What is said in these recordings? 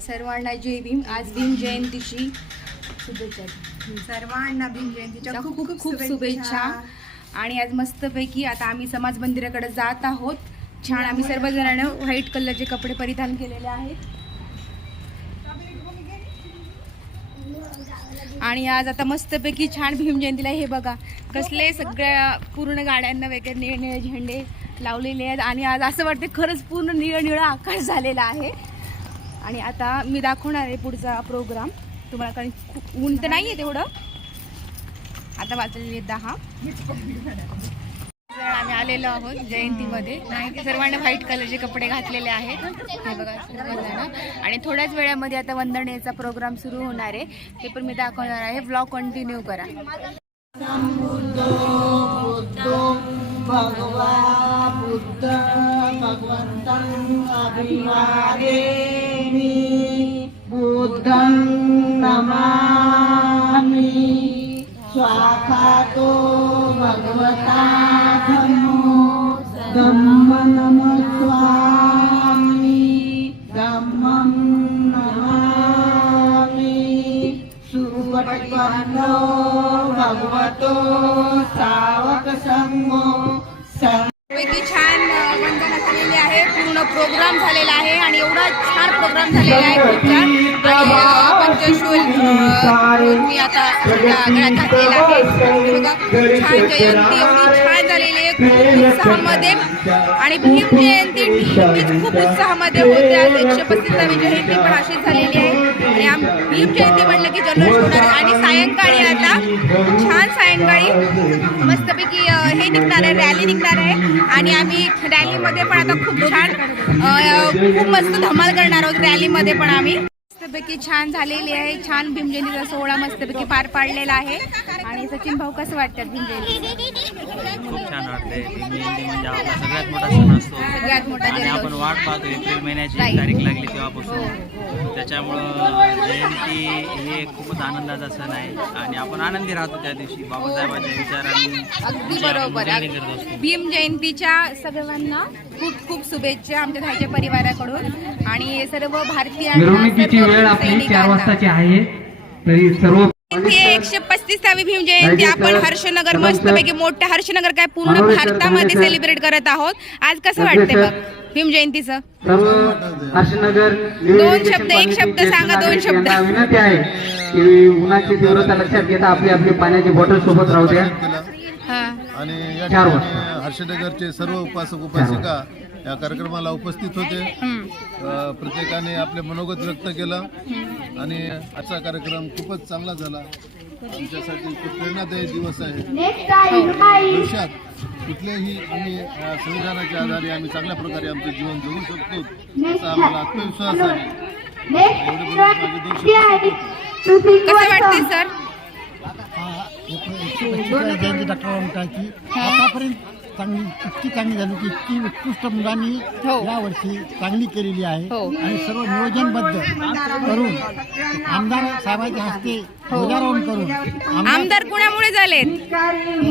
सर्वांना जय भीम. आज भीम जयंतीची शुभेच्छा. सर्वांना भीम जयंतीच्या खूप खूप खूप शुभेच्छा. आणि आज मस्तपैकी आता आम्ही समाज मंदिराकडे जात आहोत. छान आम्ही सर्वजणांनी व्हाईट कलरचे कपडे परिधान केलेले आहेत. आणि आज आता मस्तपैकी छान भीम जयंतीला हे बघा कसले सगळ्या पूर्ण गाड्यांना वगैरे निळे निळे झेंडे लावलेले आहेत. आणि आज असं वाटते खरंच पूर्ण निळा आकाश झालेला आहे. आणि आता मी दाखवणार आहे पुढचा प्रोग्राम तुम्हाला, कारण खूप ऊन तर नाही आहे तेवढं. आता वाजलेले 10. आम्ही आलेलो आहोत जयंतीमध्ये. सर्वांनी व्हाईट कलरचे कपडे घातलेले आहेत हे बघा सर्वजण. आणि थोड्याच वेळामध्ये आता वंदनेचा प्रोग्राम सुरू होणार आहे, ते पण मी दाखवणार आहे. व्लॉग कंटिन्यू करा. बुद्धं नमामि स्वाखातो भगवता धम्मो नमस्वामि धम्मं नमामि सुपटिपन्नो भगवतो सावक संघो. पैकी छान वंदना झालेली आहे. पूर्ण प्रोग्राम झालेला आहे आणि एवढा छान प्रोग्राम झालेला आहे खूपचा. आणि पंचशूल मी आता घरात घातलेला आहे. बघा छान जयंती एवढी छान झालेली आहे, खूप उत्साहामध्ये. आणि भीम जयंती नेहमीच खूप उत्साहामध्ये होते. आज 135वी जयंती पण अशीच झालेली आहे. आणि भीम जयंती म्हणलं की जल्लोष होणार. आणि सायंकाळी आता छान सायंकाळी मस्तपैकी हे निघणार आहे, रॅली निघणार आहे. आणि आम्ही रॅलीमध्ये पण आता खूप छान खूप मस्त धमाल करणार आहोत. रॅलीमध्ये पण आम्ही मस्तपैकी छान झालेली आहे. छान भीम जयंतीचा सोहळा मस्तपैकी पार पाडलेला आहे. आणि सचिन भाऊ कसं वाटतं भीम जयंती? खूप छान वाटतंय. भीम जयंती म्हणजे आपला सगळ्यात मोठा सण असतो. सगळ्यात मोठा आणि आपण वाट पाहतो एप्रिल महिन्याची तारीख लागली तेव्हापासून. त्याच्यामुळं जयंती हे खूपच आनंदाचा सण आहे आणि आपण आनंदी राहतो त्या दिवशी. बाबासाहेबांच्या विचारांनी अगदी बरोबर. भीम जयंतीच्या सर्वांना खूप खूप शुभेच्छा आमच्या धायच्या परिवाराकडून. आणि सर्व भारतीय मिरवणुकीची वेळ आपली 4 वाजताची आहे. तरी सर्व 135वी भीम जयंती आपण हर्षनगर मस्तपैकी मोठ्या हर्षनगर काय पूर्ण भारतामध्ये सेलिब्रेट करत आहोत. आज कसं वाटतंय बघ भीम जयंतीचं? सर्व हर्षनगर एक शब्द सांगा, 2 शब्द. विनंती आहे की उन्हाची तीव्रता लक्षात घेता आपली आपली पाण्याची बॉटल सोबत राहू द्या. आणि या ठिकाणी हर्षनगरचे सर्व उपासक उपासिका या कार्यक्रमाला उपस्थित होते. प्रत्येकाने आपले मनोगत व्यक्त केलं आणि आजचा कार्यक्रम खूपच चांगला झाला. आमच्यासाठी खूप प्रेरणादायी दिवस आहे. भविष्यात कुठलेही आम्ही संविधानाच्या आधारे आम्ही चांगल्या प्रकारे आमचं जीवन जगू शकतो असा आम्हाला आत्मविश्वास आहे. कसं वाटते सर? जयंती डॉक्टर आंबेडकरांची आतापर्यंत इतकी चांगली झाली की इतकी उत्कृष्ट मुलांनी या वर्षी चांगली केलेली आहे. आणि सर्व नियोजनबद्ध करून आमदार साहेबांच्या हस्ते ध्वजारोहण करून आमदार कुणामुळे झालेत?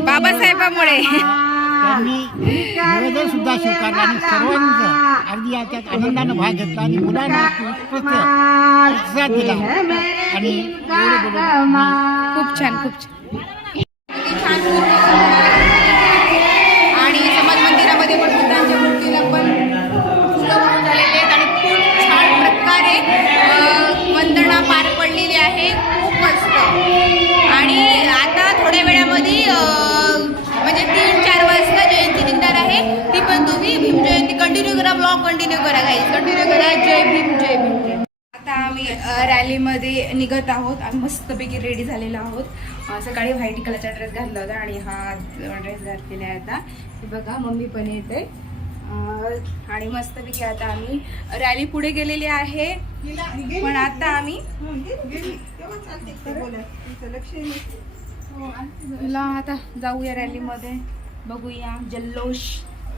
बाबासाहेबांमुळे. त्यांनी निवेदन सुद्धा स्वीकारलं आणि सर्वांचा अगदी याच्यात आनंदानं भाग घेतला आणि मुलांना उत्कृष्ट प्रतिसाद दिला. आणि खूप छान खूप छान. आणि समाज मंदिरामध्ये पण बुद्धांच्या मूर्तीला पण फुलं वाहून झालेले आहेत. आणि खूप छान प्रकारे वंदना पार पडलेली आहे. खूप मस्त. आणि आता थोड्या वेळामध्ये म्हणजे 3-4 वाजता जयंती निघणार आहे. ती पण तुम्ही भीम जयंती कंटिन्यू करा, ब्लॉग कंटिन्यू करा, गाईज कंटिन्यू करा. जय भीम जय भीम. आता आम्ही रॅलीमध्ये निघत आहोत. आम्ही मस्तपैकी रेडी झालेलो आहोत. सकाळी व्हाईट कलरचा ड्रेस घातला होता आणि हा ड्रेस घातलेला आहे आता. हे बघा मम्मी पण येते. आणि मस्तपैकी आता आम्ही रॅली पुढे गेलेली आहे. पण आता आम्ही आता जाऊया रॅलीमध्ये, बघूया जल्लोष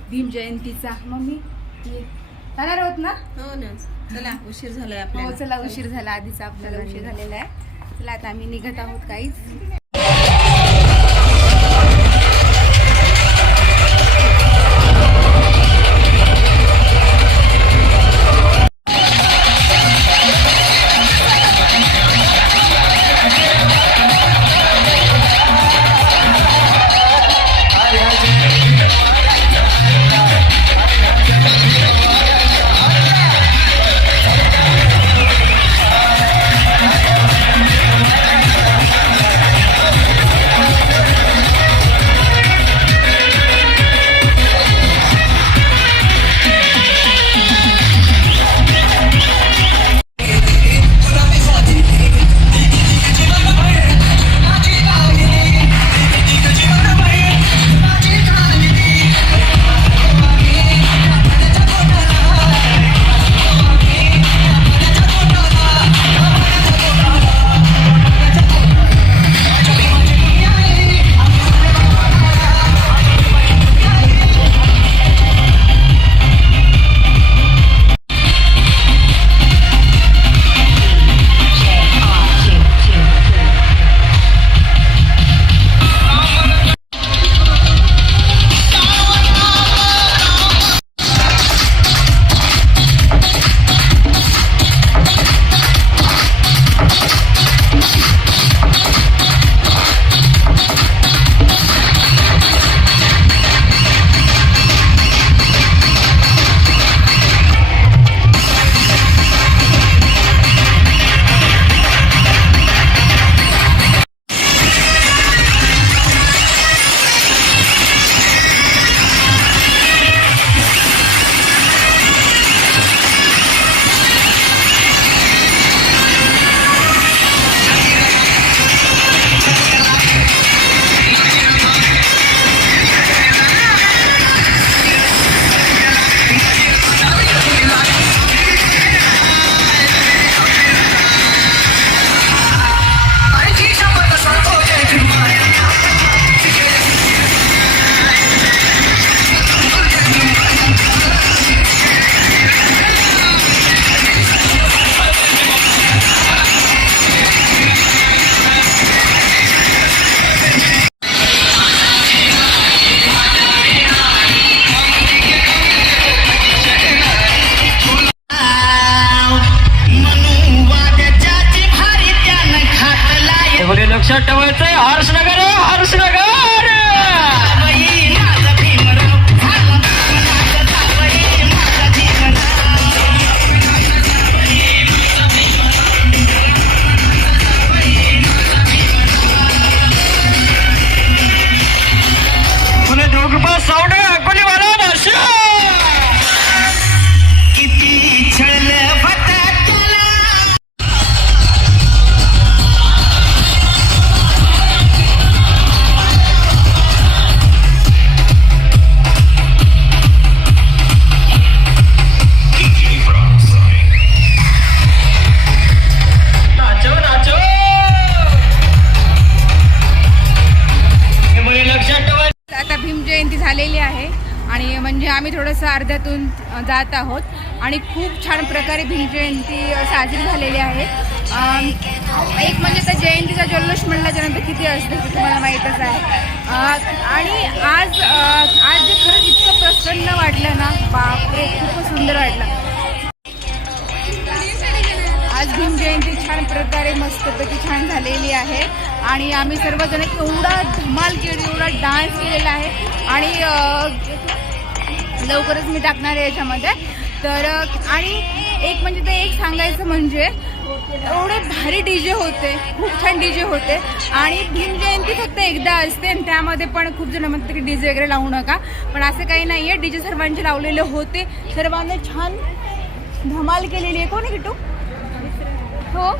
भीम जयंतीचा. मम्मी जाणार आहोत ना? हो ना. चला उशीर झालाय आपल्याला. हो चला उशीर झाला, आधीच आपल्याला उशीर झालेला आहे. चला आता आम्ही निघत आहोत काहीच. लक्षात ठेवायचंय. हर्षनगर हर्षनगर. पुणे 2 रुपये सावडे अकोलीवाला भाषा. किती छळले आता भीम जयंती झालेली आहे आणि म्हणजे आम्ही थोडंसं अर्ध्यातून जात आहोत आणि खूप छान प्रकारे भीम जयंती साजरी झालेली आहे. एक म्हणजे तर जयंतीचा जल्लोष म्हणल्याच्यानंतर किती असते ते तुम्हाला माहीतच आहे. आणि आज जे खरंच इतकं प्रसन्न वाटलं ना, बापरे खूपच सुंदर वाटलं. आज भीम जयंती छान प्रकारे मस्तपैकी छान झालेली आहे आणि आम्ही सर्वजण एवढा धमाल केली, एवढा डान्स केलेला आहे आणि लवकरच मी टाकणार आहे याच्यामध्ये. तर आणि एक म्हणजे ते एक सांगायचं म्हणजे एवढे भारी DJ होते, खूप छान DJ होते. आणि भीम जयंती फक्त एकदा असते आणि त्यामध्ये पण खूप जण म्हणतात की DJ वगैरे लावू नका, पण असं काही नाही आहे. DJ सर्वांचे लावलेले होते, सर्वांनी छान धमाल केलेली आहे. कोण आहे किट्टू? हो,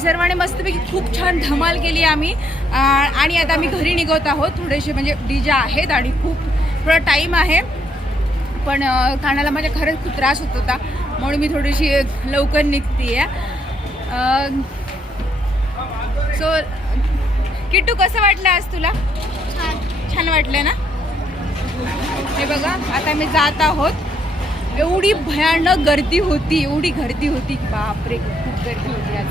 सर्वांनी मस्तपैकी खूप छान धमाल केली आम्ही. आणि आता आम्ही घरी निघत आहोत. थोडेसे म्हणजे DJ आहेत आणि खूप थोडा टाईम आहे, पण कानाला माझ्या खरंच खूप त्रास होत होता म्हणून मी थोडीशी लवकर निघते आहे. सो किट्टू कसं वाटलं आज तुला? छान वाटलं ना? हे बघा आता मी जात आहोत. एवढी भयानक गर्दी होती, एवढी गर्दी होती, बापरे खूप गर्दी होती आज.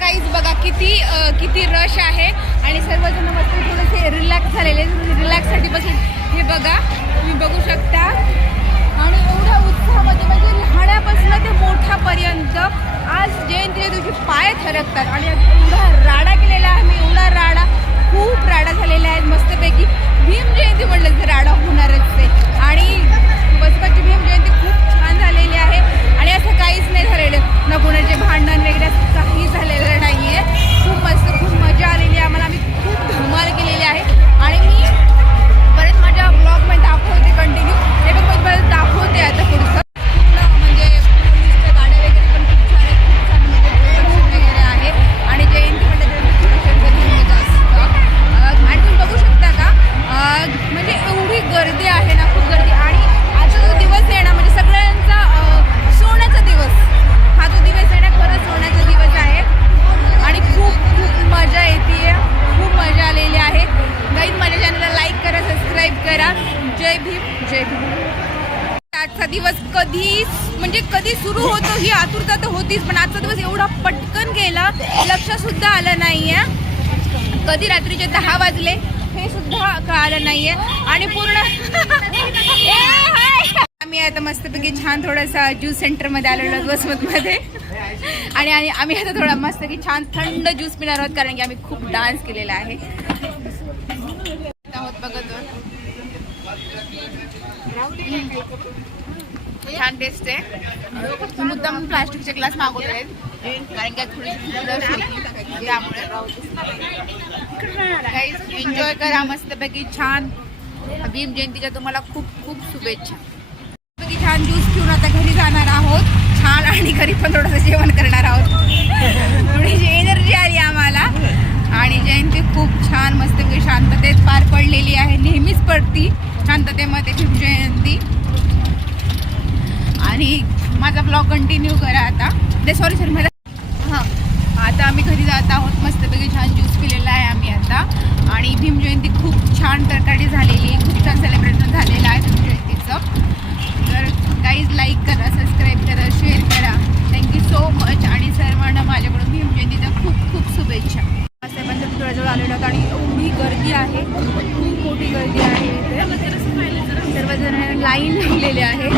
काहीच बघा किती रश आहे आणि सर्वजण मस्त थोडेसे रिलॅक्स झालेले, रिलॅक्ससाठी बसले. हे बघा तुम्ही बघू शकता आणि एवढ्या उत्साहामध्ये म्हणजे लहानापासून ते मोठ्यापर्यंत आज जयंतीच्या दिवशी पाय थरकतात आणि एवढा राडा केलेला आहे. मी एवढा राडा, खूप राडा झालेला आहे मस्तपैकी. भीम जयंती म्हणलं तर राडा होणारच आहे आणि बसपाची भीम जयंती खूप छान झालेली आहे आणि असं काहीच नाही झालेलं ना, कोणाचे भांडण वगैरे काही झालेलं नाही आहे. खूप मस्त, खूप मजा आलेली आहे आम्हाला. आम्ही खूप धमाल केलेली आहे आणि मी परत माझ्या ब्लॉगमध्ये दाखवते कंटिन्यू. हे पण मी परत दाखवते आता पुढचं. म्हणजे पोलीसच्या गाड्या वगैरे पण खूप छान आहेत, खूप छान म्हणजे प्रोटेक्शन वगैरे आहे आणि जयंती म्हणलं असतं. आणि तुम्ही बघू शकता का म्हणजे एवढी गर्दी आहे ना, खूप गर्दी. आणि आजचा जो दिवस आहे ना, म्हणजे सगळ्यांचा सोन्याचा दिवस, हा जो दिवस आहे ना खरंच सोन्याचा दिवस आहे आणि खूप खूप मजा येते, खूप मजा आलेली आहे. गाईज माझ्या चॅनलला लाईक करा, सबस्क्राईब करा. जय भीम, जय भीम. आजचा दिवस कधी सुरू होतो ही आतुरता तर होतीच, पण आजचा दिवस एवढा पटकन गेला, लक्षसुद्धा आलं नाही आहे. कधी रात्रीचे 10 वाजले हे सुद्धा कळालं नाहीये आणि पूर्ण आम्ही आता मस्तपैकी छान थोडासा ज्यूस सेंटरमध्ये आलेलो वसमतमध्ये आणि आम्ही आता थोडा मस्तपैकी छान थंड ज्यूस पिणार आहोत कारण की आम्ही खूप डान्स केलेला आहे. छान टेस्ट आहे. मुद्दाम प्लास्टिकचे ग्लास मागवले आहेत कारण की थोडीशी त्यामुळे एन्जॉय करा मस्तपैकी छान. भीम जयंतीच्या तुम्हाला खूप खूप शुभेच्छा. मस्तपैकी छान ज्यूस पिऊन आता घरी जाणार आहोत छान आणि घरी पण थोडंसं जेवण करणार आहोत. थोडीशी एनर्जी आली आम्हाला आणि जयंती खूप छान मस्तपैकी शांततेत पार पडलेली आहे. नेहमीच पडती शांततेमध्ये भीम जयंती. आणि माझा ब्लॉग कंटिन्यू करा आता. सॉरी मला आता आम्ही घरी जात आहोत. मस्तपैकी छान ज्यूस पिलेला आहे आम्ही आता आणि भीम जयंती खूप छान प्रकारे झालेली, खूप छान सेलिब्रेशन झालेलं आहे भीम जयंतीचं. तर गाईज लाईक करा, सबस्क्राईब करा, शेअर करा. थँक्यू सो मच आणि सर्वांना माझ्याकडून भीम जयंतीच्या खूप खूप शुभेच्छा. साहेबांच्या पुतळ्याजवळ आलेलो आहोत आणि एवढी गर्दी आहे, खूप मोठी गर्दी आहे. सर्वजण लाईन लावलेली आहे.